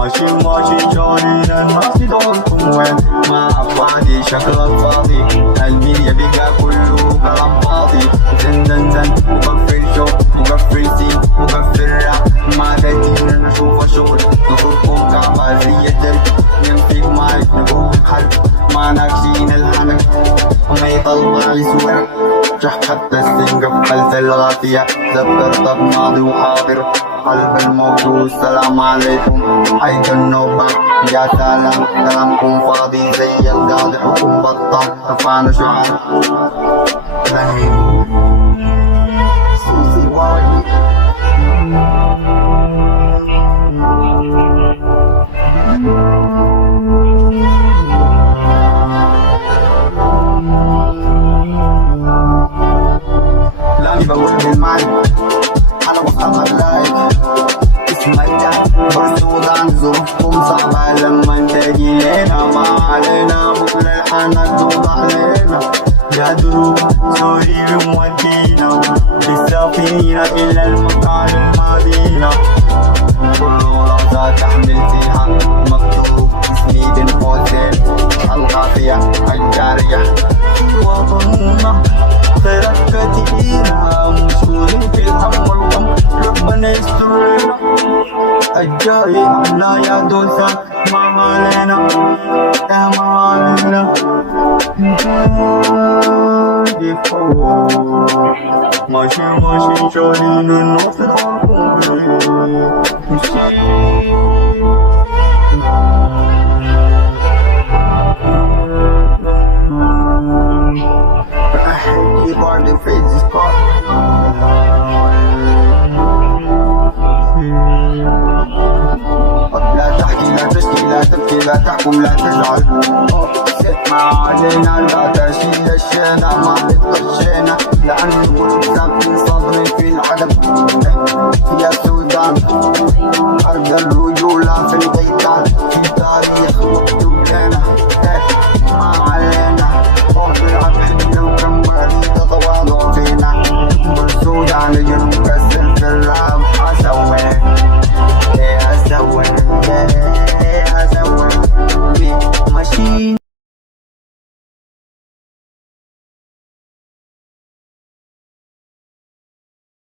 ماشي جاري الناس يدوركم وين؟ ما عبالي شكلك فاضي، قلبي يبقى كله كلام فاضي. زن مقفل شو مقفل سين مقفل راب، ما دايتين نشوف شغل نخرجكم كعبازية درب. يمسك مايك نقول حل ما ناكسين الحنك، وما يطلع يسوع جح حتى السنقة بقلت الغافية. ذكرتك ماضي وحاضر قلب الموجود. السلام عليكم حيث النوبة يا سلام، كلامكم فاضي زي القاضي حكم بطال. رفعنا شعار لهيب سوسي واي لاني بقول بالمعنى على وصل اللايك اسمك ده برسودان. ظروفكم صعبة لما تجي لنا، ما علينا بكل الحنك توضح لنا. يا دروب سوري بمودينا بالسفينة إلى المكان المدينة. كل لحظة تحمل فيها مكتوب اسمي بن قوسين القافية الجارية. وطننا خيرات كثيرة مشغولين في الهم والغم، ربنا يسترنا. الجاي عنا يا دوسة ما علينا يا ما علينا. ماشي جارين الناس يدوركم وين؟ بعد فيز لا تحكي لا تشكي لا تبكي لا تحكم لا تجعل. ما علينا لا تشيل الشينا ما بتغشينا، لأنه حساب في صدري في العدم.